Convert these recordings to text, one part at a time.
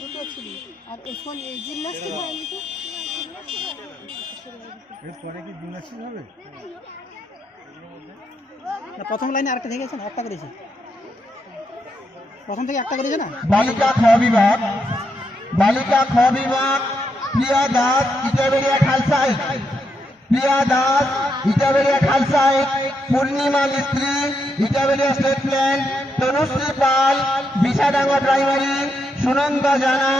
দুটো ছিল। আর এখন এই জিমনাস্টিক হয়নি তো, পরে কি জিমনাস্টিক হবে? প্রথম লাইনে আরেকটা থেকে গেছে না, একটা করেছে প্রথম থেকে একটা করেছে না। বালিকা খ বিভাগ, বালিকা খ বিভাগ প্রিয়া দাস ইটাবেরিয়া খালসাই, প্রিয়া দাস ইটাবেরিয়া খালসাই, পূর্ণিমা মিস্ত্রি ইটাবেরিয়া স্টেট প্ল্যান, তনুশ্রী পাল বিশাডাঙ্গা প্রাইমারি, সুনন্দা জানা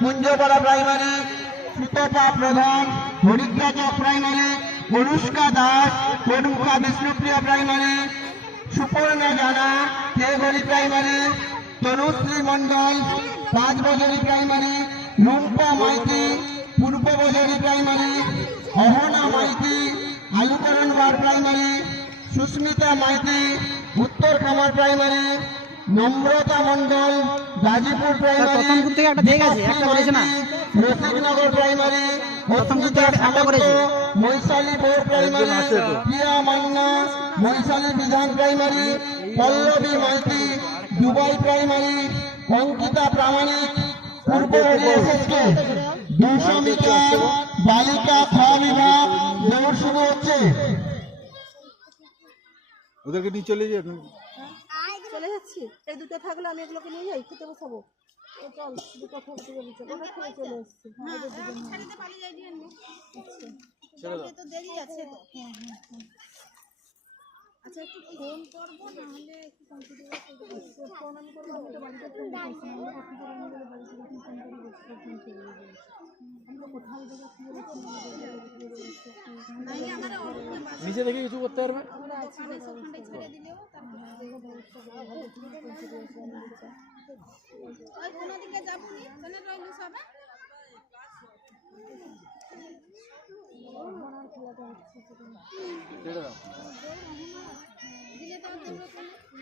কুঞ্জপাড়া প্রাইমারি, সুতপা প্রধান হরিদ্রা চক প্রাইমারি, অনুষ্কা দাস পড়ুকা বিষ্ণুপ্রিয়া প্রাইমারি, সুপর্ণা জানা দেওঘড়ি প্রাইমারি, তনুশ্রী মন্ডল 5 বছরী প্রাইমারি, রুম্পা মাইতি পূর্ব বছরী প্রাইমারি, অহনা মাইতি আলুকরণ বার প্রাইমারি, সুস্মিতা মাইতি উত্তর খামার প্রাইমারি, নম্রতা মন্ডল গাজীপুর প্রাইমারি, প্রথম গ্রুপ থেকে একটা দিয়ে গেছে, একটা করেছে না। রসিকনগর প্রাইমারি, প্রথম গ্রুপ থেকে একটা করেছে। Moishali board primary, Priya Manna Moishali Bidhan primary, Pallavi Maiti Dubai primary, Ankita Pramanik পূর্ব এসএসকে। 200 মিটার বালিকা খ বিভাগ দৌড় শুরু হচ্ছে। ওদেরকে নিয়ে চলে যাবে। চলে যাচ্ছি। এই দুটো থাকলে আমি এগুলোকে নিয়ে যাই, খেতে বসাবো। চল দুটো থাকতে বলি, চল ওটা খেয়ে চলে এসছি। তো দেরি আছে তো। আচ্ছা একটু ফোন করবো, নাহলে একটু ফোন আমি করবো। আমি তো বাড়িতে ফোন করছি, আমরা বাড়িতে যখন ফোন করি ফোন চলে যাবে। আমরা কোথাও জায়গা খুঁজে রাখছি নিচে দেখে কিছু করতে পারবে। আমরা আছি ওখানে ছেড়ে দিলেও কোনো দিকে যাবো নি, চলে রইলু সবাই। দিলে তো